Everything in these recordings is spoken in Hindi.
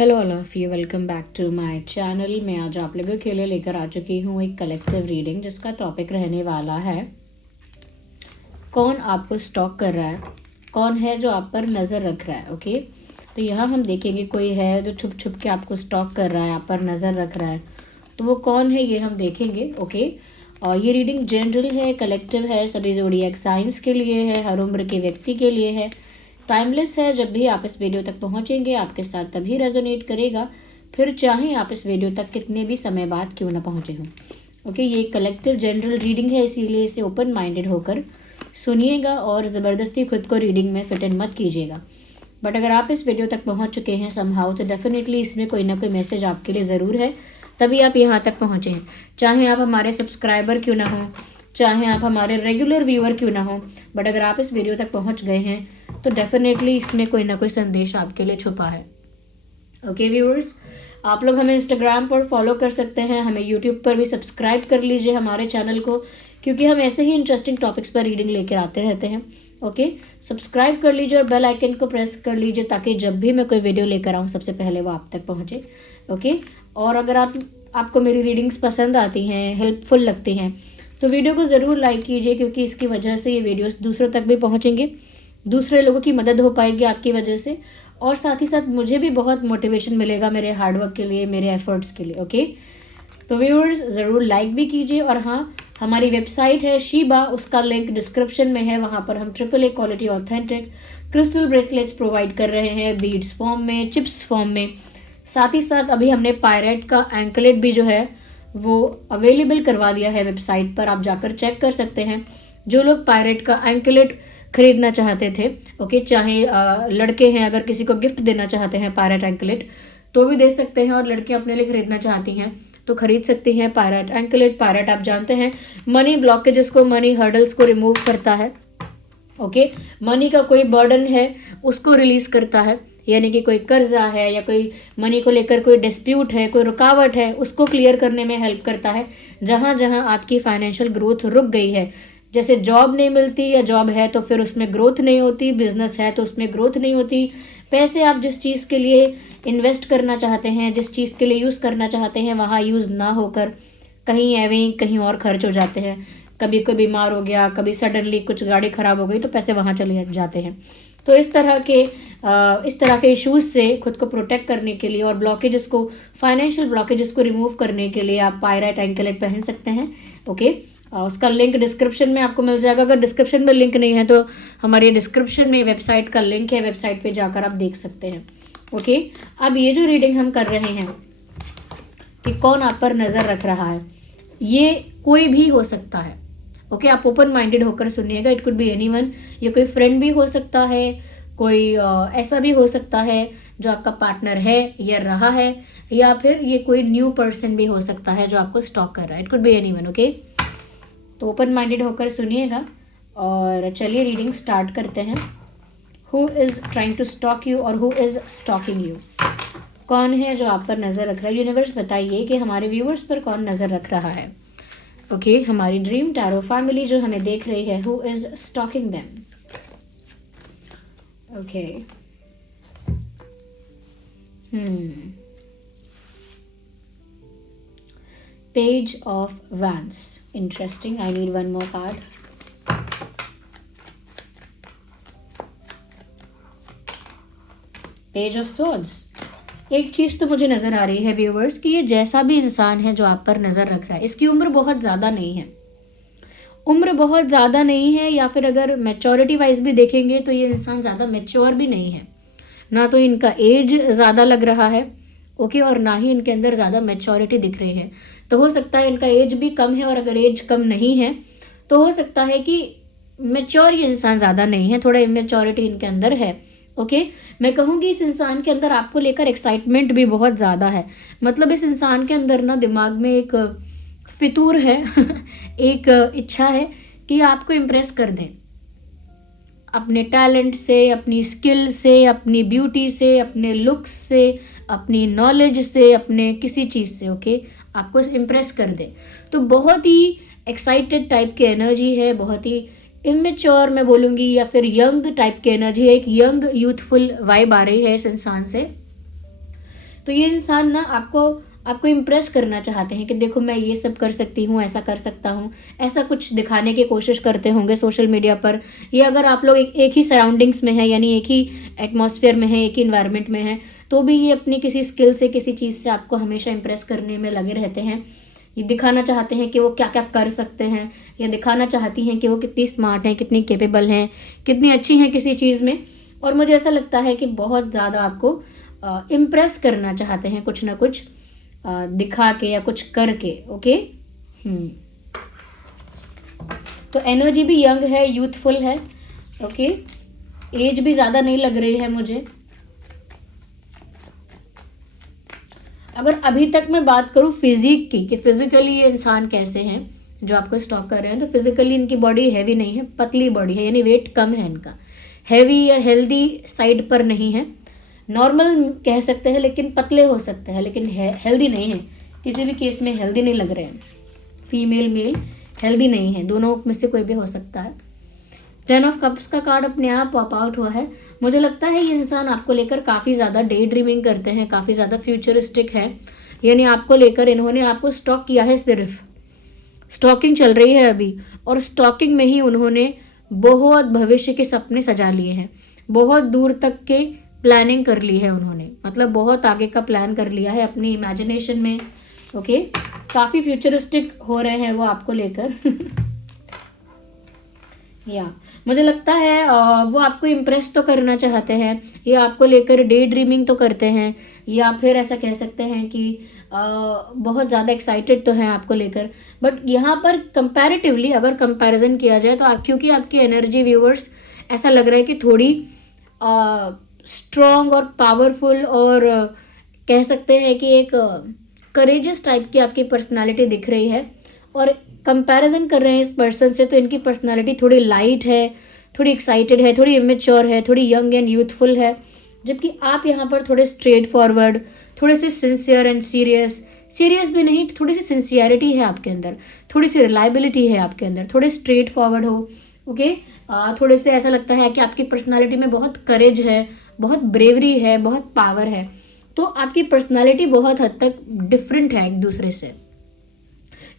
Hello all of you, welcome back to my channel. मैं आज आप लोगों के लिए लेकर आ चुकी हूँ एक कलेक्टिव रीडिंग जिसका टॉपिक रहने वाला है कौन आपको स्टॉक कर रहा है, कौन है जो आप पर नज़र रख रहा है। ओके, तो यहाँ हम देखेंगे कोई है जो छुप छुप के आपको स्टॉक कर रहा है, आप पर नज़र रख रहा है, तो वो कौन है ये हम देखेंगे। ओके, और ये रीडिंग जनरल है, कलेक्टिव है, सभी ज़ोडिएक साइंस के लिए है, हर उम्र के व्यक्ति के लिए है, टाइमलेस है। जब भी आप इस वीडियो तक पहुंचेंगे आपके साथ तभी रेजोनेट करेगा, फिर चाहे आप इस वीडियो तक कितने भी समय बाद क्यों ना पहुंचे हों। ओके, ये कलेक्टिव जनरल रीडिंग है, इसीलिए इसे ओपन माइंडेड होकर सुनिएगा और ज़बरदस्ती खुद को रीडिंग में फिट इन मत कीजिएगा। बट अगर आप इस वीडियो तक पहुँच चुके हैं समहाउ, तो डेफिनेटली इसमें कोई ना कोई मैसेज आपके लिए ज़रूर है, तभी आप यहाँ तक पहुँचे हैं। चाहे आप हमारे सब्सक्राइबर क्यों ना हों, चाहे आप हमारे रेगुलर व्यूअर क्यों ना हो, बट अगर आप इस वीडियो तक पहुंच गए हैं तो डेफिनेटली इसमें कोई ना कोई संदेश आपके लिए छुपा है। ओके व्यूअर्स, आप लोग हमें इंस्टाग्राम पर फॉलो कर सकते हैं, हमें यूट्यूब पर भी सब्सक्राइब कर लीजिए हमारे चैनल को, क्योंकि हम ऐसे ही इंटरेस्टिंग टॉपिक्स पर रीडिंग लेकर आते रहते हैं। ओके, सब्सक्राइब कर लीजिए और बेल आइकन को प्रेस कर लीजिए ताकि जब भी मैं कोई वीडियो लेकर आऊँ सबसे पहले वो आप तक पहुँचे। ओके, और अगर आपको मेरी रीडिंग्स पसंद आती हैं, हेल्पफुल लगती हैं, तो वीडियो को ज़रूर लाइक कीजिए, क्योंकि इसकी वजह से ये वीडियोस दूसरों तक भी पहुंचेंगे, दूसरे लोगों की मदद हो पाएगी आपकी वजह से, और साथ ही साथ मुझे भी बहुत मोटिवेशन मिलेगा मेरे हार्डवर्क के लिए, मेरे एफर्ट्स के लिए। ओके, तो व्यूअर्स ज़रूर लाइक भी कीजिए। और हाँ, हमारी वेबसाइट है शीबा, उसका लिंक डिस्क्रिप्शन में है। वहाँ पर हम AAA quality authentic crystal bracelets provide कर रहे हैं, बीड्स फॉर्म में, चिप्स फॉर्म में। साथ ही साथ अभी हमने पायरेट का एंकलेट भी जो है वो अवेलेबल करवा दिया है वेबसाइट पर, आप जाकर चेक कर सकते हैं। जो लोग पायरेट का एंकलेट खरीदना चाहते थे, ओके, चाहे लड़के हैं, अगर किसी को गिफ्ट देना चाहते हैं पायरेट एंकलेट तो भी दे सकते हैं, और लड़कियां अपने लिए खरीदना चाहती हैं तो खरीद सकती हैं पायरेट एंकलेट। पायरेट आप जानते हैं मनी ब्लॉकेजेस को, मनी हर्डल्स को रिमूव करता है। ओके, मनी का कोई बर्डन है उसको रिलीज करता है, यानी कि कोई कर्जा है या कोई मनी को लेकर कोई डिस्प्यूट है, कोई रुकावट है, उसको क्लियर करने में हेल्प करता है। जहाँ जहाँ आपकी फाइनेंशियल ग्रोथ रुक गई है, जैसे जॉब नहीं मिलती या जॉब है तो फिर उसमें ग्रोथ नहीं होती, बिजनेस है तो उसमें ग्रोथ नहीं होती, पैसे आप जिस चीज़ के लिए इन्वेस्ट करना चाहते हैं, जिस चीज़ के लिए यूज़ करना चाहते हैं, वहाँ यूज़ ना होकर कहीं एवं कहीं और खर्च हो जाते हैं। कभी कोई बीमार हो गया, कभी सडनली कुछ गाड़ी ख़राब हो गई तो पैसे वहाँ चले जाते हैं। तो इस तरह के इश्यूज से खुद को प्रोटेक्ट करने के लिए और ब्लॉकेजेस को, फाइनेंशियल ब्लॉकेजेस को रिमूव करने के लिए आप पायरेट एंकलेट पहन सकते हैं। ओके, उसका लिंक डिस्क्रिप्शन में आपको मिल जाएगा। अगर डिस्क्रिप्शन में लिंक नहीं है तो हमारे डिस्क्रिप्शन में वेबसाइट का लिंक है, वेबसाइट पे जाकर आप देख सकते हैं। ओके, अब ये जो रीडिंग हम कर रहे हैं कि कौन आप पर नज़र रख रहा है, ये कोई भी हो सकता है। ओके, आप ओपन माइंडेड होकर सुनिएगा। इट कुड बी एनीवन, ये कोई फ्रेंड भी हो सकता है, कोई ऐसा भी हो सकता है जो आपका पार्टनर है या रहा है, या फिर ये कोई न्यू पर्सन भी हो सकता है जो आपको स्टॉक कर रहा है। It could be anyone. Okay, तो ओपन माइंडेड होकर सुनिएगा और चलिए रीडिंग स्टार्ट करते हैं। Who is trying to stalk you or who is stalking you? कौन है जो आप पर नज़र रख रहा है? यूनिवर्स बताइए कि हमारे व्यूवर्स पर कौन नज़र रख रहा है। ओके, हमारी ड्रीम टैरो फैमिली जो हमें देख रही है, who is stalking them? Okay, Page of Wands. Interesting. I need one more card. Page of Swords. एक चीज़ तो मुझे नज़र आ रही है व्यूवर्स कि ये जैसा भी इंसान है जो आप पर नज़र रख रहा है, इसकी उम्र बहुत ज़्यादा नहीं है, उम्र बहुत ज़्यादा नहीं है, या फिर अगर मैच्योरिटी वाइज भी देखेंगे तो ये इंसान ज़्यादा मैच्योर भी नहीं है, ना तो इनका एज ज़्यादा लग रहा है। ओके, और ना ही इनके अंदर ज़्यादा मैच्योरिटी दिख रही है। तो हो सकता है इनका एज भी कम है, और अगर एज कम नहीं है तो हो सकता है कि मैच्योर ये इंसान ज़्यादा नहीं है, थोड़ा इमेच्योरिटी इनके अंदर है। ओके, मैं कहूँगी इस इंसान के अंदर आपको लेकर एक्साइटमेंट भी बहुत ज़्यादा है। मतलब इस इंसान के अंदर ना दिमाग में एक फितूर है एक इच्छा है कि आपको इम्प्रेस कर दें अपने टैलेंट से, अपनी स्किल से, अपनी ब्यूटी से, अपने लुक्स से, अपनी नॉलेज से, अपने किसी चीज़ से। ओके, आपको इम्प्रेस कर दे। तो बहुत ही एक्साइटेड टाइप की एनर्जी है, बहुत ही इमेच्योर मैं बोलूँगी, या फिर यंग टाइप की एनर्जी है, एक यंग यूथफुल वाइब आ रही है इस इंसान से। तो ये इंसान ना आपको इम्प्रेस करना चाहते हैं कि देखो मैं ये सब कर सकती हूँ, ऐसा कर सकता हूँ, ऐसा कुछ दिखाने की कोशिश करते होंगे सोशल मीडिया पर। या अगर आप लोग एक ही सराउंडिंग्स में है, यानी एक ही एटमॉस्फेयर में है, एक ही इन्वायरमेंट में है, तो भी ये अपनी किसी स्किल से, किसी चीज़ से आपको हमेशा इम्प्रेस करने में लगे रहते हैं। ये दिखाना चाहते हैं कि वो क्या क्या कर सकते हैं, या दिखाना चाहती हैं कि वो कितनी स्मार्ट हैं, कितनी कैपेबल हैं, कितनी अच्छी हैं किसी चीज़ में। और मुझे ऐसा लगता है कि बहुत ज़्यादा आपको इम्प्रेस करना चाहते हैं, कुछ ना कुछ दिखा के या कुछ करके। ओके। तो एनर्जी भी यंग है, यूथफुल है। ओके। एज भी ज़्यादा नहीं लग रही है मुझे। अगर अभी तक मैं बात करूँ फिजिक की, कि फिजिकली ये इंसान कैसे हैं जो आपको स्टॉक कर रहे हैं, तो फिजिकली इनकी बॉडी हैवी नहीं है, पतली बॉडी है, यानी वेट कम है इनका। हैवी या हेल्दी साइड पर नहीं है, नॉर्मल कह सकते हैं, लेकिन पतले हो सकते हैं, लेकिन हेल्दी नहीं है। किसी भी केस में हेल्दी नहीं लग रहे हैं। फीमेल मेल हेल्दी नहीं है, दोनों में से कोई भी हो सकता है। 10 ऑफ कप्स का कार्ड अपने आप पॉप आउट हुआ है। मुझे लगता है ये इंसान आपको लेकर काफ़ी ज़्यादा डे ड्रीमिंग करते हैं, काफ़ी ज़्यादा फ्यूचरिस्टिक है। यानी आपको लेकर इन्होंने आपको स्टॉक किया है, सिर्फ स्टॉकिंग चल रही है अभी, और स्टॉकिंग में ही उन्होंने बहुत भविष्य के सपने सजा लिए हैं, बहुत दूर तक के प्लानिंग कर ली है उन्होंने, मतलब बहुत आगे का प्लान कर लिया है अपनी इमेजिनेशन में। ओके। काफ़ी फ्यूचरिस्टिक हो रहे हैं वो आपको लेकर। या मुझे लगता है वो आपको इम्प्रेस तो करना चाहते हैं, या आपको लेकर डे ड्रीमिंग तो करते हैं, या फिर ऐसा कह सकते हैं कि बहुत ज़्यादा एक्साइटेड तो हैं आपको लेकर। बट यहाँ पर कंपैरेटिवली अगर कंपैरिजन किया जाए तो क्योंकि आपकी एनर्जी व्यूअर्स ऐसा लग रहा है कि थोड़ी स्ट्रॉन्ग और पावरफुल, और कह सकते हैं कि एक करेजियस टाइप की आपकी पर्सनालिटी दिख रही है। और कंपैरिजन कर रहे हैं इस पर्सन से, तो इनकी पर्सनालिटी थोड़ी लाइट है, थोड़ी एक्साइटेड है, थोड़ी इमेच्योर है, थोड़ी यंग एंड यूथफुल है। जबकि आप यहाँ पर थोड़े स्ट्रेट फॉरवर्ड, थोड़े से सिंसियर एंड सीरियस भी नहीं, थोड़ी सी सिंसियरिटी है आपके अंदर, थोड़ी सी रिलायबिलिटी है आपके अंदर, थोड़े स्ट्रेट फॉरवर्ड हो। ओके। थोड़े से ऐसा लगता है कि आपकी पर्सनालिटी में बहुत करेज है, बहुत ब्रेवरी है, बहुत पावर है। तो आपकी पर्सनालिटी बहुत हद तक डिफरेंट है एक दूसरे से,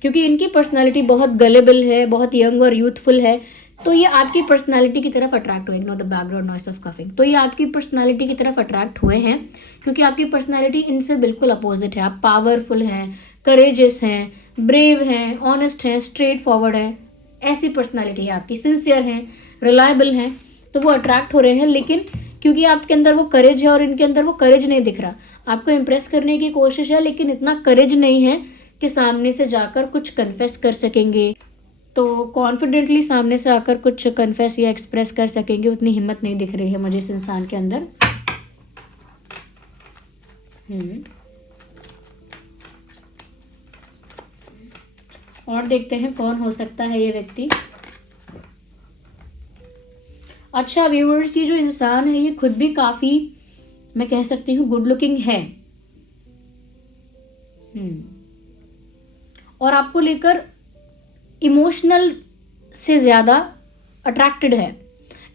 क्योंकि इनकी पर्सनालिटी बहुत गलेबल है, बहुत यंग और यूथफुल है। तो ये आपकी पर्सनालिटी की तरफ अट्रैक्ट हुए। Ignore the background noise of coughing. तो ये आपकी पर्सनालिटी की तरफ अट्रैक्ट हुए हैं, क्योंकि आपकी पर्सनालिटी इनसे बिल्कुल अपोजिट है। आप पावरफुल हैं, करेजियस हैं, ब्रेव हैं, ऑनेस्ट हैं, स्ट्रेट फॉरवर्ड हैं, ऐसी पर्सनालिटी है आपकी। सिंसियर हैं, रिलायबल हैं, तो वो अट्रैक्ट हो रहे हैं। लेकिन क्योंकि आपके अंदर वो करेज है और इनके अंदर वो करेज नहीं दिख रहा, आपको इम्प्रेस करने की कोशिश है, लेकिन इतना करेज नहीं है कि सामने से जाकर कुछ कन्फेस कर सकेंगे, तो कॉन्फिडेंटली सामने से आकर कुछ कन्फेस या एक्सप्रेस कर सकेंगे, उतनी हिम्मत नहीं दिख रही है मुझे इस इंसान के अंदर। और देखते हैं कौन हो सकता है ये व्यक्ति। अच्छा व्यूअर्स, ये जो इंसान है ये खुद भी काफी, मैं कह सकती हूँ, गुड लुकिंग है। और आपको लेकर इमोशनल से ज़्यादा अट्रैक्टेड है।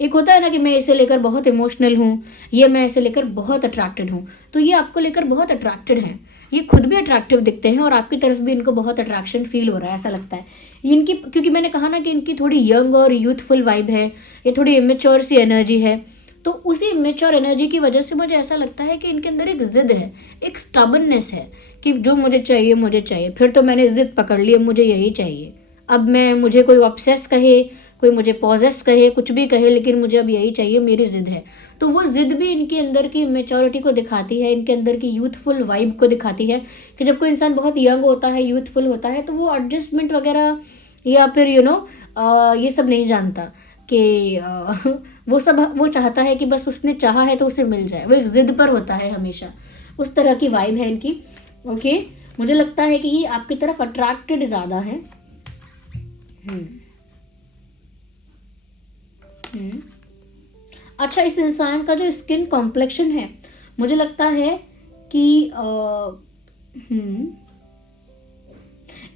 एक होता है ना कि मैं इसे लेकर बहुत इमोशनल हूँ, ये मैं इसे लेकर बहुत अट्रैक्टेड हूँ, तो ये आपको लेकर बहुत अट्रैक्टेड है। ये खुद भी अट्रैक्टिव दिखते हैं और आपकी तरफ भी इनको बहुत अट्रैक्शन फील हो रहा है, ऐसा लगता है इनकी, क्योंकि मैंने कहा ना कि इनकी थोड़ी यंग और यूथफुल वाइब है, ये थोड़ी इमेच्योर सी एनर्जी है। तो उसी इमेच्योर एनर्जी की वजह से मुझे ऐसा लगता है कि इनके अंदर एक जिद है, एक स्टबर्ननेस है कि जो मुझे चाहिए मुझे चाहिए। फिर तो मैंने जिद पकड़ ली, अब मुझे यही चाहिए। अब मुझे कोई ऑब्सेस कहे, कोई मुझे पॉजेस कहे, कुछ भी कहे, लेकिन मुझे अब यही चाहिए, मेरी जिद है। तो वो जिद भी इनके अंदर की मेच्योरिटी को दिखाती है, इनके अंदर की यूथफुल वाइब को दिखाती है कि जब कोई इंसान बहुत यंग होता है, यूथफुल होता है, तो वो एडजस्टमेंट वगैरह या फिर ये सब नहीं जानता कि वो चाहता है कि बस उसने चाहा है तो उसे मिल जाए। वो एक जिद पर होता है हमेशा, उस तरह की वाइब है इनकी। ओके। मुझे लगता है कि ये आपकी तरफ अट्रैक्टेड ज़्यादा है। अच्छा, इस इंसान का जो स्किन कॉम्प्लेक्शन है, मुझे लगता है कि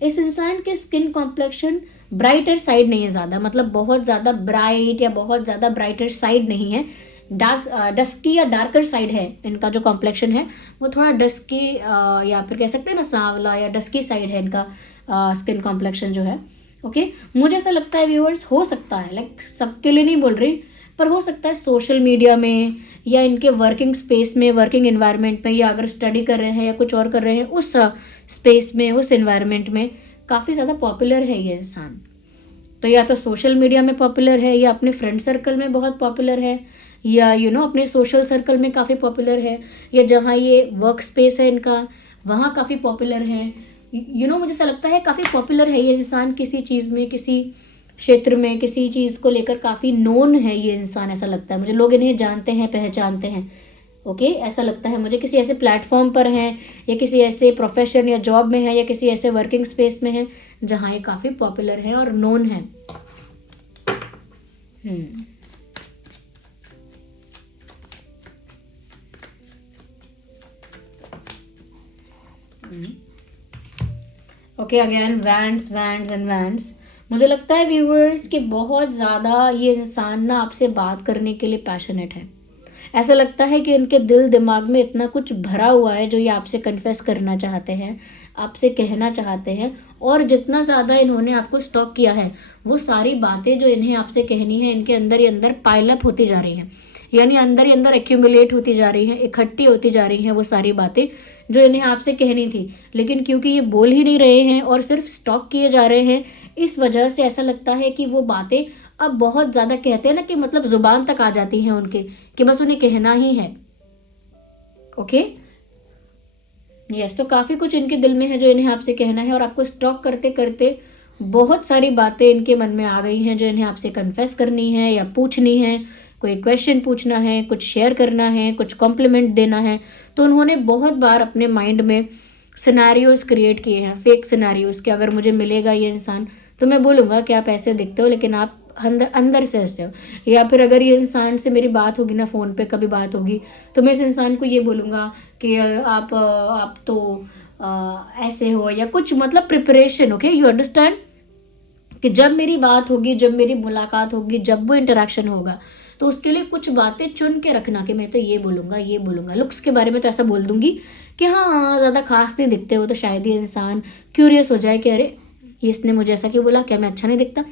इस इंसान के स्किन कॉम्प्लेक्शन ब्राइटर साइड नहीं है ज़्यादा, मतलब बहुत ज़्यादा ब्राइट या बहुत ज़्यादा ब्राइटर साइड नहीं है। डस्की या डार्कर साइड है इनका, जो कॉम्प्लेक्शन है वो थोड़ा डस्की या फिर कह सकते हैं ना सांवला या डस्की साइड है इनका स्किन कॉम्प्लेक्शन जो है। ओके, मुझे ऐसा लगता है व्यूअर्स, हो सकता है, लाइक सबके लिए नहीं बोल रही, पर हो सकता है सोशल मीडिया में या इनके वर्किंग स्पेस में, वर्किंग एनवायरनमेंट में, या अगर स्टडी कर रहे हैं या कुछ और कर रहे हैं उस स्पेस में, उस एनवायरनमेंट में काफ़ी ज़्यादा पॉपुलर है ये इंसान। तो या तो सोशल मीडिया में पॉपुलर है, या अपने फ्रेंड सर्कल में बहुत पॉपुलर है, या अपने सोशल सर्कल में काफ़ी पॉपुलर है, या जहाँ ये वर्क स्पेस है इनका वहाँ काफ़ी पॉपुलर है। मुझे ऐसा लगता है काफ़ी पॉपुलर है ये इंसान, किसी चीज़ में, किसी क्षेत्र में, किसी चीज़ को लेकर काफ़ी नोन है ये इंसान, ऐसा लगता है मुझे। लोग इन्हें जानते हैं, पहचानते हैं। ओके, ऐसा लगता है मुझे, किसी ऐसे प्लेटफॉर्म पर हैं, या किसी ऐसे प्रोफेशन या जॉब में है, या किसी ऐसे वर्किंग स्पेस में है जहाँ ये काफ़ी पॉपुलर है और नोन है। Okay, again wands wands and wands. मुझे लगता है व्यूअर्स कि बहुत ज़्यादा ये इंसान ना आपसे बात करने के लिए पैशनेट है। ऐसा लगता है कि इनके दिल दिमाग में इतना कुछ भरा हुआ है जो ये आपसे कन्फेस करना चाहते हैं, आपसे कहना चाहते हैं। और जितना ज़्यादा इन्होंने आपको स्टॉक किया है, वो सारी बातें जो इन्हें आपसे कहनी है इनके अंदर ही अंदर पाइलअप होती जा रही हैं, यानी अंदर ही अंदर एक्यूमुलेट होती जा रही हैं, इकट्ठी होती जा रही हैं वो सारी बातें जो इन्हें आपसे कहनी थी। लेकिन क्योंकि ये बोल ही नहीं रहे हैं और सिर्फ स्टॉक किए जा रहे हैं, इस वजह से ऐसा लगता है कि वो बातें अब बहुत ज़्यादा, कहते हैं ना कि मतलब ज़ुबान तक आ जाती हैं उनके, कि बस उन्हें कहना ही है। ओके, यस, तो काफ़ी कुछ इनके दिल में है जो इन्हें आपसे कहना है, और आपको स्टॉक करते करते बहुत सारी बातें इनके मन में आ गई हैं जो इन्हें आपसे कन्फेस करनी है या पूछनी है। कोई क्वेश्चन पूछना है, कुछ शेयर करना है, कुछ कॉम्प्लीमेंट देना है। तो उन्होंने बहुत बार अपने माइंड में सिनेरियोज क्रिएट किए हैं, फेक सिनेरियोज, कि अगर मुझे मिलेगा ये इंसान तो मैं बोलूँगा कि आप ऐसे दिखते हो लेकिन आप अंदर से ऐसे हो। या फिर अगर ये इंसान से मेरी बात होगी ना, फ़ोन पे कभी बात होगी, तो मैं इस इंसान को ये बोलूँगा कि आप तो ऐसे हो, या कुछ मतलब प्रिपरेशन। ओके, यू अंडरस्टैंड, कि जब मेरी बात होगी, जब मेरी मुलाकात होगी, जब वो इंटरेक्शन होगा, तो उसके लिए कुछ बातें चुन के रखना कि मैं तो ये बोलूँगा, ये बोलूँगा। लुक्स के बारे में तो ऐसा बोल दूंगी कि हाँ ज़्यादा खास नहीं दिखते हो, तो शायद ये इंसान क्यूरियस हो जाए कि अरे इसने मुझे ऐसा क्यों बोला, क्या मैं अच्छा नहीं दिखता,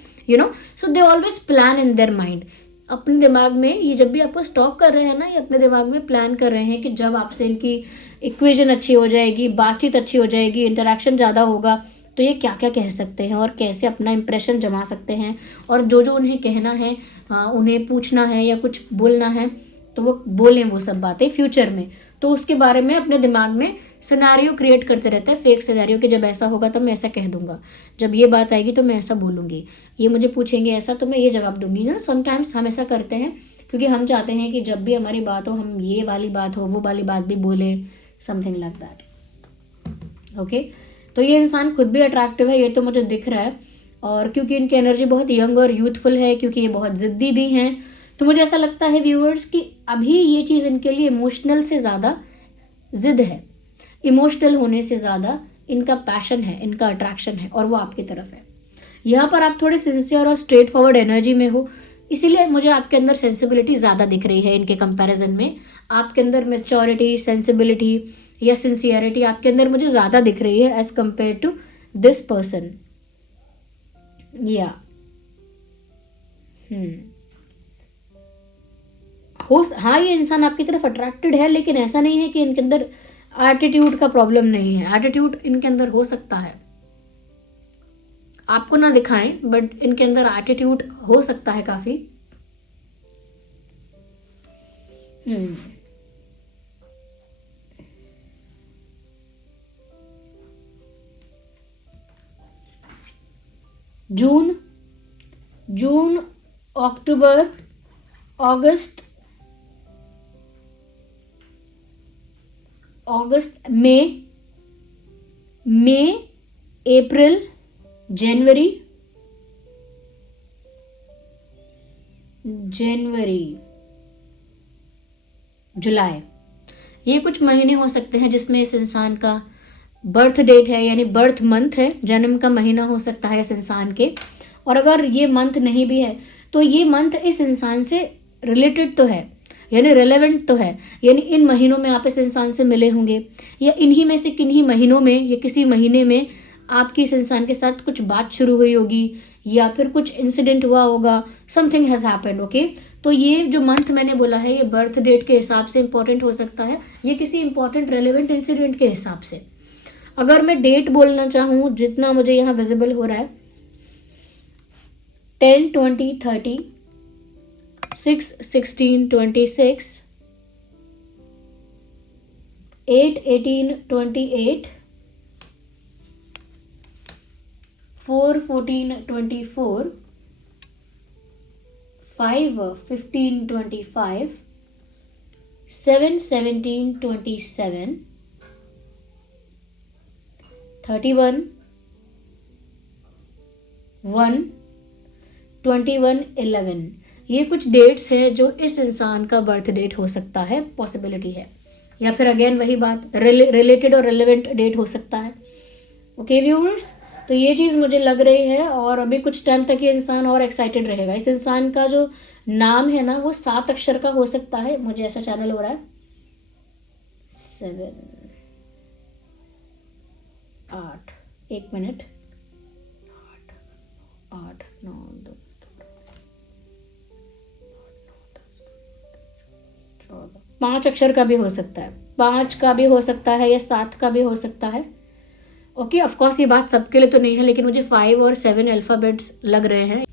so they always plan in their mind. अपने दिमाग में ये जब भी आपको स्टॉक कर रहे हैं ना, ये अपने दिमाग में प्लान कर रहे हैं कि जब आपसे इनकी इक्वेशन अच्छी हो जाएगी, बातचीत अच्छी हो जाएगी, इंटरेक्शन ज़्यादा होगा, तो ये क्या क्या कह सकते हैं और कैसे अपना इंप्रेशन जमा सकते हैं, और जो जो उन्हें कहना है, उन्हें पूछना है या कुछ बोलना है, तो वो बोलें वो सब बातें फ्यूचर में। तो उसके बारे में अपने दिमाग में सिनेरियो क्रिएट करते रहते हैं, फेक सिनेरियो, कि जब ऐसा होगा तो मैं ऐसा कह दूंगा, जब ये बात आएगी तो मैं ऐसा बोलूँगी, ये मुझे पूछेंगे ऐसा तो मैं ये जवाब दूंगी ना। समटाइम्स हम ऐसा करते हैं क्योंकि हम चाहते हैं कि जब भी हमारी बात हो, हम ये वाली बात हो, वो वाली बात भी बोलें, समथिंग लाइक दैट। ओके, तो ये इंसान खुद भी अट्रैक्टिव है, ये तो मुझे दिख रहा है। और क्योंकि इनकी एनर्जी बहुत यंग और यूथफुल है, क्योंकि ये बहुत ज़िद्दी भी हैं, तो मुझे ऐसा लगता है व्यूअर्स कि अभी ये चीज़ इनके लिए इमोशनल से ज़्यादा ज़िद है, इमोशनल होने से ज़्यादा इनका पैशन है, इनका अट्रैक्शन है, और वो आपकी तरफ है। यहाँ पर आप थोड़े सिंसियर और स्ट्रेट फॉरवर्ड एनर्जी में हो, इसीलिए मुझे आपके अंदर सेंसिबिलिटी ज़्यादा दिख रही है इनके कंपैरिजन में। आपके अंदर मैच्योरिटी, सेंसिबिलिटी या सिंसियरिटी आपके अंदर मुझे ज़्यादा दिख रही है as compare to this person. या हाँ, ये इंसान आपकी तरफ अट्रैक्टेड है, लेकिन ऐसा नहीं है कि इनके अंदर एटीट्यूड का प्रॉब्लम नहीं है। एटीट्यूड इनके अंदर हो सकता है, आपको ना दिखाएं, बट इनके अंदर एटीट्यूड हो सकता है काफी। जून, अक्टूबर, अगस्त, मई, अप्रैल, जनवरी, जुलाई, ये कुछ महीने हो सकते हैं जिसमें इस इंसान का बर्थ डेट है, यानी बर्थ मंथ है, जन्म का महीना हो सकता है इस इंसान के। और अगर ये मंथ नहीं भी है तो ये मंथ इस इंसान से रिलेटेड तो है, यानी रेलेवेंट तो है, यानी इन महीनों में आप इस इंसान से मिले होंगे, या इन्हीं में से किन्हीं महीनों में या किसी महीने में आपकी इस इंसान के साथ कुछ बात शुरू हुई होगी, या फिर कुछ इंसिडेंट हुआ होगा, समथिंग हैज़ हैपेंड। ओके, तो ये जो मंथ मैंने बोला है ये बर्थ डेट के हिसाब से इंपॉर्टेंट हो सकता है, ये किसी इंपॉर्टेंट रेलेवेंट इंसिडेंट के हिसाब से। अगर मैं डेट बोलना चाहूँ, जितना मुझे यहाँ विजिबल हो रहा है, 10, 20, 30, 6, 16, 26, 8, 18, 28, 4, 14, 24, 5, 15, 25, 7, 17, 27, 31, 1, 21, 11। ये कुछ डेट्स हैं जो इस इंसान का बर्थ डेट हो सकता है, पॉसिबिलिटी है। या फिर अगेन वही बात, रिलेटेड और रेलेवेंट डेट हो सकता है। ओके व्यूअर्स, तो ये चीज़ मुझे लग रही है, और अभी कुछ टाइम तक ये इंसान और एक्साइटेड रहेगा। इस इंसान का जो नाम है ना वो 7 अक्षर का हो सकता है, मुझे ऐसा चैनल हो रहा है। 7, 8, 1 मिनट, 8, 9, 2, 5 अक्षर का भी हो सकता है, 5 का भी हो सकता है, या 7 का भी हो सकता है। ओके, ऑफकोर्स ये बात सबके लिए तो नहीं है, लेकिन मुझे 5 और 7 अल्फ़ाबेट्स लग रहे हैं।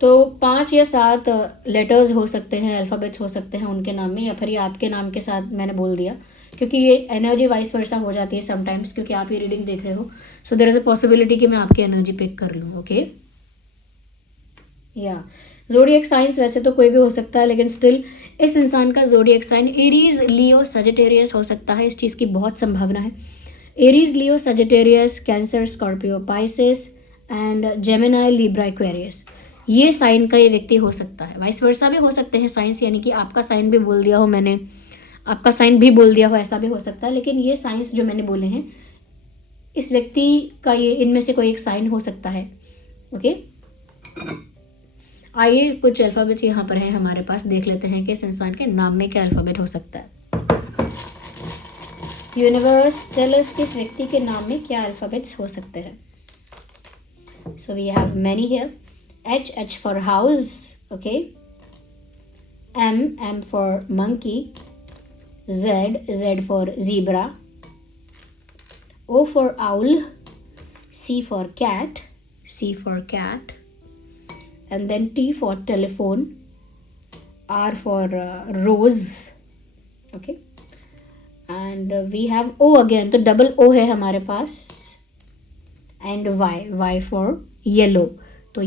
तो 5 या 7 लेटर्स हो सकते हैं, अल्फ़ाबेट्स हो सकते हैं उनके नाम में, या फिर ये आपके नाम के साथ मैंने बोल दिया, क्योंकि ये एनर्जी वाइस वर्सा हो जाती है समटाइम्स, क्योंकि आप ये रीडिंग देख रहे हो। So there is a possibility कि मैं आपकी एनर्जी पिक कर लूँ। ओके, या ज़ोडिएक साइंस वैसे तो कोई भी हो सकता है, लेकिन स्टिल इस इंसान का ज़ोडिएक साइन एरीज, लियो, सजिटेरियस हो सकता है। इस चीज़ की बहुत संभावना है। Aries, Leo, Sagittarius, cancer, Scorpio, Pisces and Gemini, Libra, Aquarius, ये साइन का ये व्यक्ति हो सकता है। वाइस वर्सा भी हो सकते हैं साइंस, यानी कि आपका साइन भी बोल दिया हो मैंने, आपका साइन भी बोल दिया हो, ऐसा भी हो सकता है। लेकिन ये साइंस जो मैंने बोले हैं, इस व्यक्ति का ये इनमें से कोई एक साइन हो सकता है। ओके, आइए कुछ अल्फ़ाबेट्स यहाँ पर हैं हमारे पास, देख लेते हैं कि इस इंसान के नाम में क्या अल्फ़ाबेट हो सकता है। यूनिवर्स टेल अस कि इस व्यक्ति के नाम में क्या अल्फ़ाबेट्स हो सकते हैं। So we have many here. H, H for house, okay. M for monkey. Z for zebra. O for owl. C for cat. And then T for telephone. R for rose, okay. And we have O again, तो double O है हमारे पास. And Y for yellow. तो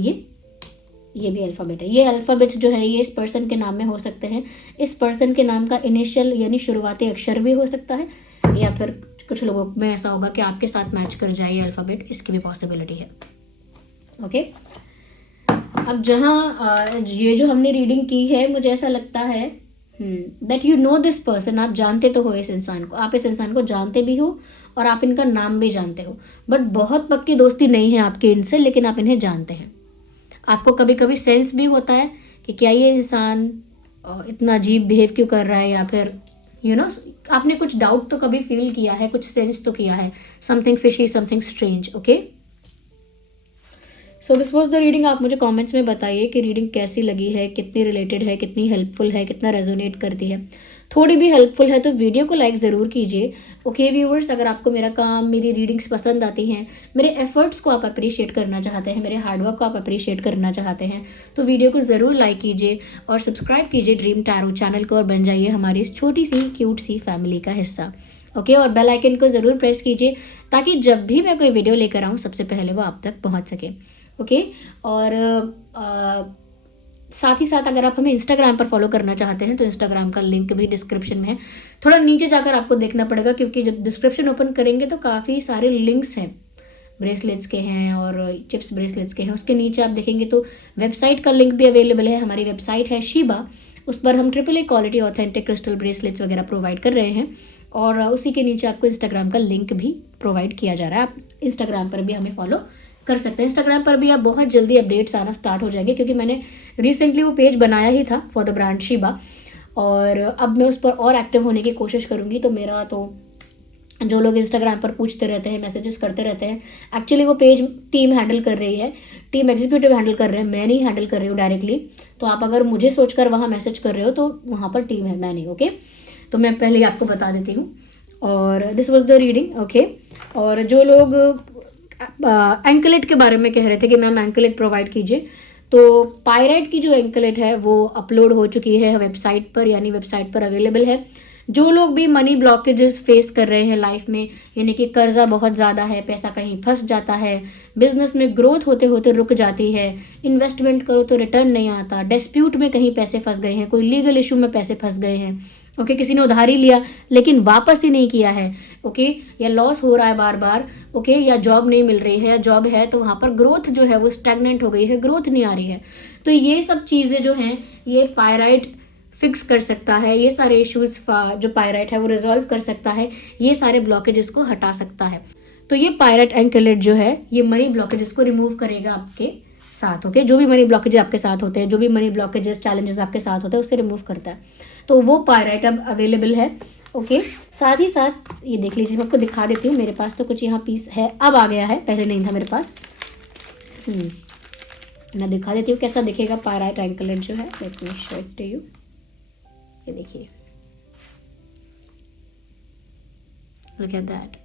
ये भी अल्फ़ाबेट है। ये अल्फ़ाबेट्स जो है ये इस पर्सन के नाम में हो सकते हैं। इस पर्सन के नाम का इनिशियल यानी शुरुआती अक्षर भी हो सकता है, या फिर कुछ लोगों में ऐसा होगा कि आपके साथ मैच कर जाए ये अल्फ़ाबेट, इसकी भी पॉसिबिलिटी है। ओके, अब जहाँ ये जो हमने रीडिंग की है, मुझे ऐसा लगता है that you know this person, आप जानते तो हो इस इंसान को, आप इस इंसान को जानते भी हो और आप इनका नाम भी जानते हो, बट बहुत पक्की दोस्ती नहीं है आपकी इनसे, लेकिन आप इन्हें जानते हैं। आपको कभी कभी सेंस भी होता है कि क्या ये इंसान इतना अजीब बिहेव क्यों कर रहा है, या फिर आपने कुछ डाउट तो कभी फील किया है, कुछ सेंस तो किया है, something fishy, something strange. Okay, so this was the reading. आप मुझे कमेंट्स में बताइए कि रीडिंग कैसी लगी है, कितनी रिलेटेड है, कितनी हेल्पफुल है, कितना रेजोनेट करती है। थोड़ी भी हेल्पफुल है तो वीडियो को लाइक ज़रूर कीजिए। ओके व्यूअर्स, अगर आपको मेरा काम, मेरी रीडिंग्स पसंद आती हैं, मेरे एफर्ट्स को आप अप्रिशिएट करना चाहते हैं, मेरे हार्डवर्क को आप अप्रिशिएट करना चाहते हैं, तो वीडियो को ज़रूर लाइक कीजिए और सब्सक्राइब कीजिए ड्रीम टैरो चैनल को, और बन जाइए हमारी इस छोटी सी क्यूट सी फैमिली का हिस्सा। ओके, और बेल आइकन को ज़रूर प्रेस कीजिए ताकि जब भी मैं कोई वीडियो लेकर आऊँ सबसे पहले वो आप तक पहुँच सके। ओके, और साथ ही साथ अगर आप हमें इंस्टाग्राम पर फॉलो करना चाहते हैं तो इंस्टाग्राम का लिंक भी डिस्क्रिप्शन में है। थोड़ा नीचे जाकर आपको देखना पड़ेगा, क्योंकि जब डिस्क्रिप्शन ओपन करेंगे तो काफ़ी सारे लिंक्स हैं, ब्रेसलेट्स के हैं और चिप्स ब्रेसलेट्स के हैं। उसके नीचे आप देखेंगे तो वेबसाइट का लिंक भी अवेलेबल है। हमारी वेबसाइट है शीबा, उस पर हम AAA quality authentic crystal bracelets वगैरह प्रोवाइड कर रहे हैं, और उसी के नीचे आपको इंस्टाग्राम का लिंक भी प्रोवाइड किया जा रहा है। आप इंस्टाग्राम पर भी हमें फॉलो कर सकते हैं। इंस्टाग्राम पर भी आप बहुत जल्दी अपडेट्स आना स्टार्ट हो जाएंगे, क्योंकि मैंने रिसेंटली वो पेज बनाया ही था फॉर द ब्रांड शीबा, और अब मैं उस पर और एक्टिव होने की कोशिश करूँगी। तो मेरा तो जो लोग इंस्टाग्राम पर पूछते रहते हैं, मैसेजेस करते रहते हैं, एक्चुअली वो पेज टीम हैंडल कर रही है, टीम एग्जीक्यूटिव हैंडल कर रहे हैं, मैं नहीं हैंडल कर रही हूँ डायरेक्टली। तो आप अगर मुझे सोचकर वहाँ मैसेज कर रहे हो तो वहाँ पर टीम है, मैं नहीं। ओके, तो मैं पहले ही आपको बता देती हूँ। और this was the reading. Okay, और जो लोग एंकलेट के बारे में कह रहे थे कि मैम एंकलेट प्रोवाइड कीजिए, तो पायराइट की जो एंकलेट है वो अपलोड हो चुकी है वेबसाइट पर, यानी वेबसाइट पर अवेलेबल है। जो लोग भी मनी ब्लॉकेजेस फेस कर रहे हैं लाइफ में, यानी कि कर्जा बहुत ज़्यादा है, पैसा कहीं फंस जाता है, बिजनेस में ग्रोथ होते होते रुक जाती है, इन्वेस्टमेंट करो तो रिटर्न नहीं आता, डिस्प्यूट में कहीं पैसे फंस गए हैं, कोई लीगल इशू में पैसे फंस गए हैं, ओके, किसी ने उधारी लिया लेकिन वापस ही नहीं किया है, ओके, या लॉस हो रहा है बार बार, ओके, या जॉब नहीं मिल रही है, या जॉब है तो वहाँ पर ग्रोथ जो है वो स्टैग्नेंट हो गई है, ग्रोथ नहीं आ रही है। तो ये सब चीज़ें जो हैं ये पायराइट फिक्स कर सकता है, ये सारे इश्यूज जो पायराइट है वो रिजॉल्व कर सकता है, ये सारे ब्लॉकेजेस को हटा सकता है। तो ये पायराइट एंकलेट जो है ये मनी ब्लॉकेजेस को रिमूव करेगा आपके साथ। ओके, जो भी मनी ब्लॉकेज आपके साथ होते हैं, जो भी मनी ब्लॉकेजेस चैलेंजेस आपके साथ होते हैं, उसे रिमूव करता है। तो वो पायराइट अब अवेलेबल है। ओके, साथ ही साथ ये देख लीजिए, मैं आपको दिखा देती हूँ, मेरे पास तो कुछ यहाँ पीस है, अब आ गया है, पहले नहीं था मेरे पास। मैं दिखा देती हूँ कैसा दिखेगा पायराइट एंकलेट जो है। Let me show it to you. ये देखिए, लुक एट दैट,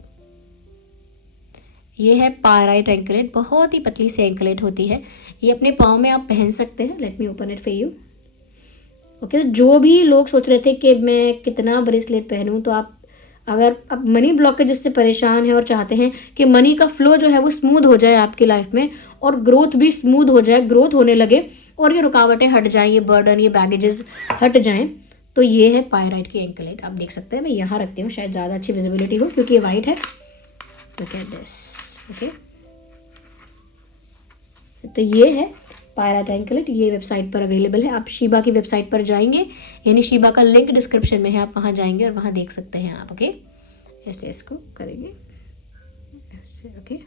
ये है पायराइट एंकलेट। बहुत ही पतली सी एंकलेट होती है, ये अपने पाँव में आप पहन सकते हैं। Let me open it for you. Okay, तो जो भी लोग सोच रहे थे कि मैं कितना ब्रेसलेट पहनूं, तो आप अगर अब मनी ब्लॉकेज से परेशान हैं और चाहते हैं कि मनी का फ्लो जो है वो स्मूथ हो जाए आपकी लाइफ में, और ग्रोथ भी स्मूथ हो जाए, ग्रोथ होने लगे और ये रुकावटें हट जाएं, ये बर्डन, ये बैगेजेस हट जाएं, तो ये है पायराइट की एंकलेट। आप देख सकते हैं, मैं यहाँ रखती हूँ, शायद ज़्यादा अच्छी विजिबिलिटी हो क्योंकि ये वाइट है। Look at this. ओके, तो ये है पायराइट एंकलेट, ये वेबसाइट पर अवेलेबल है। आप शीबा की वेबसाइट पर जाएंगे, यानी शीबा का लिंक डिस्क्रिप्शन में है, आप वहाँ जाएंगे और वहाँ देख सकते हैं आप। ओके, ऐसे इसको करेंगे ऐसे। ओके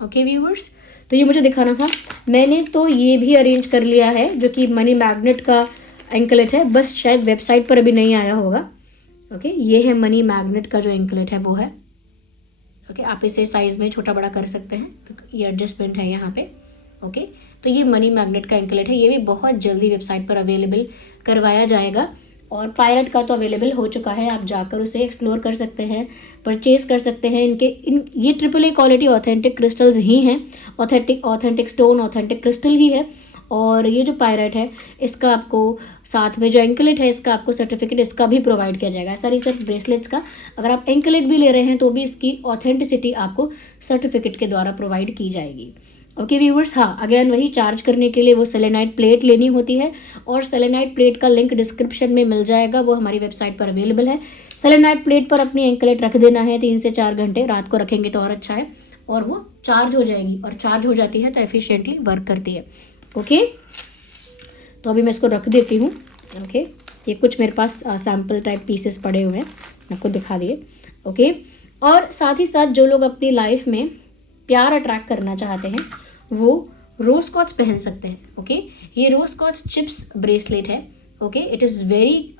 ओके व्यूवर्स, तो ये मुझे दिखाना था। मैंने तो ये भी अरेंज कर लिया है जो कि मनी मैग्नेट का एंकलेट है, बस शायद वेबसाइट पर अभी नहीं आया होगा। ओके, ये है मनी मैग्नेट का जो एंकलेट है वो है। ओके, आप इसे साइज़ में छोटा बड़ा कर सकते हैं, ये एडजस्टमेंट है यहाँ पे। ओके, तो ये मनी मैग्नेट का एंकलेट है, ये भी बहुत जल्दी वेबसाइट पर अवेलेबल करवाया जाएगा। और पायराइट का तो अवेलेबल हो चुका है, आप जाकर उसे एक्सप्लोर कर सकते हैं, परचेज कर सकते हैं। ये AAA क्वालिटी ऑथेंटिक क्रिस्टल्स ही हैं, ऑथेंटिक स्टोन, ऑथेंटिक क्रिस्टल ही है। और ये जो पायराइट है इसका आपको साथ में जो एंकलेट है इसका आपको सर्टिफिकेट इसका भी प्रोवाइड किया जाएगा। ऐसा नहीं सिर्फ ब्रेसलेट्स का, अगर आप एंकलेट भी ले रहे हैं तो भी इसकी ऑथेंटिसिटी आपको सर्टिफिकेट के द्वारा प्रोवाइड की जाएगी। ओके व्यूवर्स, हाँ, अगेन वही चार्ज करने के लिए वो सेलेनाइट प्लेट लेनी होती है, और सेलेनाइट प्लेट का लिंक डिस्क्रिप्शन में मिल जाएगा, वो हमारी वेबसाइट पर अवेलेबल है। सेलेनाइट प्लेट पर अपनी एंकलेट रख देना है 3 से 4 घंटे, रात को रखेंगे तो और अच्छा है, और वो चार्ज हो जाएगी, और चार्ज हो जाती है तो एफिशिएंटली वर्क करती है। ओके, तो अभी मैं इसको रख देती हूँ। ओके, ये कुछ मेरे पास सैम्पल टाइप पीसेस पड़े हुए हैं, आपको दिखा दिए। ओके, और साथ ही साथ जो लोग अपनी लाइफ में प्यार अट्रैक्ट करना चाहते हैं वो रोज कॉच पहन सकते हैं। ओके, ये रोज कॉच चिप्स ब्रेसलेट है। Okay, it is very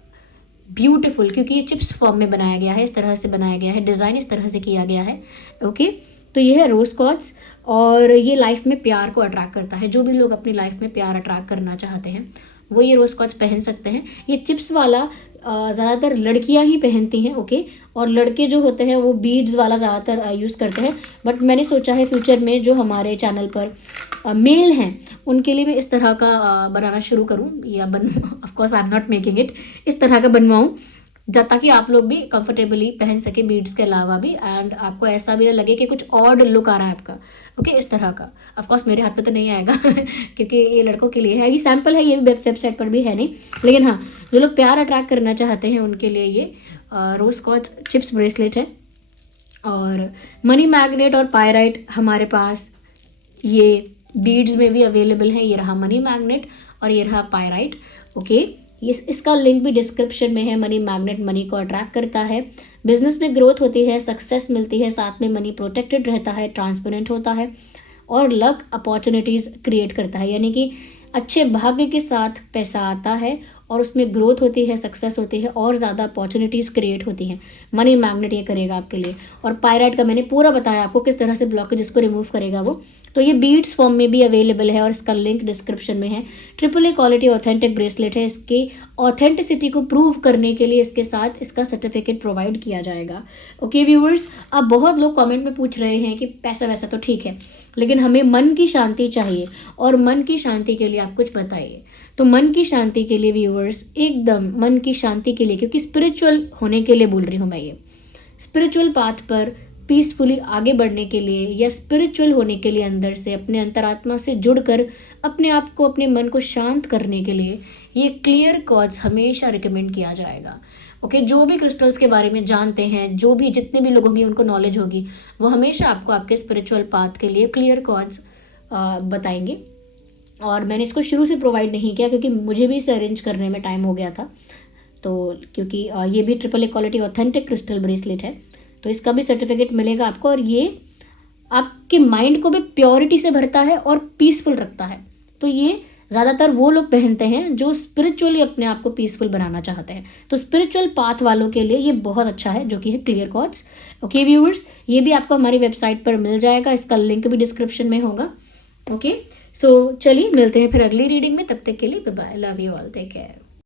beautiful क्योंकि ये चिप्स फॉर्म में बनाया गया है, इस तरह से बनाया गया है, डिज़ाइन इस तरह से किया गया है। ओके, तो ये है रोज कॉच, और ये लाइफ में प्यार को अट्रैक्ट करता है। जो भी लोग अपनी लाइफ में प्यार अट्रैक्ट करना चाहते हैं वो ये रोज कॉच पहन सकते हैं। ये चिप्स वाला ज़्यादातर लड़कियां ही पहनती हैं। ओके, और लड़के जो होते हैं वो बीड्स वाला ज़्यादातर यूज़ करते हैं, बट मैंने सोचा है फ्यूचर में जो हमारे चैनल पर मेल हैं उनके लिए मैं इस तरह का बनाना शुरू करूं, या of course I am not making it, इस तरह का बनवाऊं ताकि आप लोग भी कंफर्टेबली पहन सके बीड्स के अलावा भी, एंड आपको ऐसा भी ना लगे कि कुछ ऑड लुक आ रहा है आपका। ओके, इस तरह का। ऑफ कोर्स मेरे हाथ पे तो नहीं आएगा क्योंकि ये लड़कों के लिए है, ये सैम्पल है, ये भी वेबसाइट पर भी है नहीं, लेकिन हाँ, जो लोग प्यार अट्रैक्ट करना चाहते हैं उनके लिए ये रोज कॉच चिप्स ब्रेसलेट है। और मनी मैग्नेट और पायराइट हमारे पास ये बीड्स में भी अवेलेबल है। ये रहा मनी मैग्नेट और ये रहा पायराइट। ओके, ये इसका लिंक भी डिस्क्रिप्शन में है। मनी मैग्नेट मनी को अट्रैक्ट करता है, बिजनेस में ग्रोथ होती है, सक्सेस मिलती है, साथ में मनी प्रोटेक्टेड रहता है, ट्रांसपेरेंट होता है, और लक अपॉर्चुनिटीज़ क्रिएट करता है। यानी कि अच्छे भाग्य के साथ पैसा आता है और उसमें ग्रोथ होती है, सक्सेस होती है और ज़्यादा अपॉर्चुनिटीज़ क्रिएट होती हैं। मनी मैग्नेट ये करेगा आपके लिए। और पायराइट का मैंने पूरा बताया आपको किस तरह से ब्लॉकेज इसको रिमूव करेगा वो। तो ये बीड्स फॉर्म में भी अवेलेबल है और इसका लिंक डिस्क्रिप्शन में है। AAA क्वालिटी ऑथेंटिक ब्रेसलेट है। इसके ऑथेंटिसिटी को प्रूव करने के लिए इसके साथ इसका सर्टिफिकेट प्रोवाइड किया जाएगा। ओके व्यूअर्स, अब बहुत लोग कमेंट में पूछ रहे हैं कि पैसा वैसा तो ठीक है, लेकिन हमें मन की शांति चाहिए, और मन की शांति के लिए आप कुछ बताइए। तो मन की शांति के लिए व्यूअर्स, एकदम मन की शांति के लिए, क्योंकि स्पिरिचुअल होने के लिए बोल रही हूँ मैं, ये स्पिरिचुअल पाथ पर पीसफुली आगे बढ़ने के लिए या स्पिरिचुअल होने के लिए, अंदर से अपने अंतरात्मा से जुड़कर अपने आप को, अपने मन को शांत करने के लिए ये क्लियर क्वार्ट्ज हमेशा रिकमेंड किया जाएगा। ओके, जो भी क्रिस्टल्स के बारे में जानते हैं, जो भी जितने भी लोग होंगे उनको नॉलेज होगी, वो हमेशा आपको आपके स्पिरिचुअल पाथ के लिए क्लियर क्वार्ट्ज बताएंगे। और मैंने इसको शुरू से प्रोवाइड नहीं किया क्योंकि मुझे भी इसे अरेंज करने में टाइम हो गया था। तो क्योंकि ये भी AAA quality authentic crystal bracelet है, तो इसका भी सर्टिफिकेट मिलेगा आपको। और ये आपके माइंड को भी प्योरिटी से भरता है और पीसफुल रखता है। तो ये ज़्यादातर वो लोग पहनते हैं जो स्पिरिचुअली अपने आप को पीसफुल बनाना चाहते हैं। तो स्पिरिचुअल पाथ वालों के लिए ये बहुत अच्छा है, जो कि है क्लियर क्वार्ट्ज। ओके व्यूअर्स, ये भी आपको हमारी वेबसाइट पर मिल जाएगा, इसका लिंक भी डिस्क्रिप्शन में होगा। ओके, सो चलिए मिलते हैं फिर अगली रीडिंग में। तब तक के लिए bye bye, love you all, take care.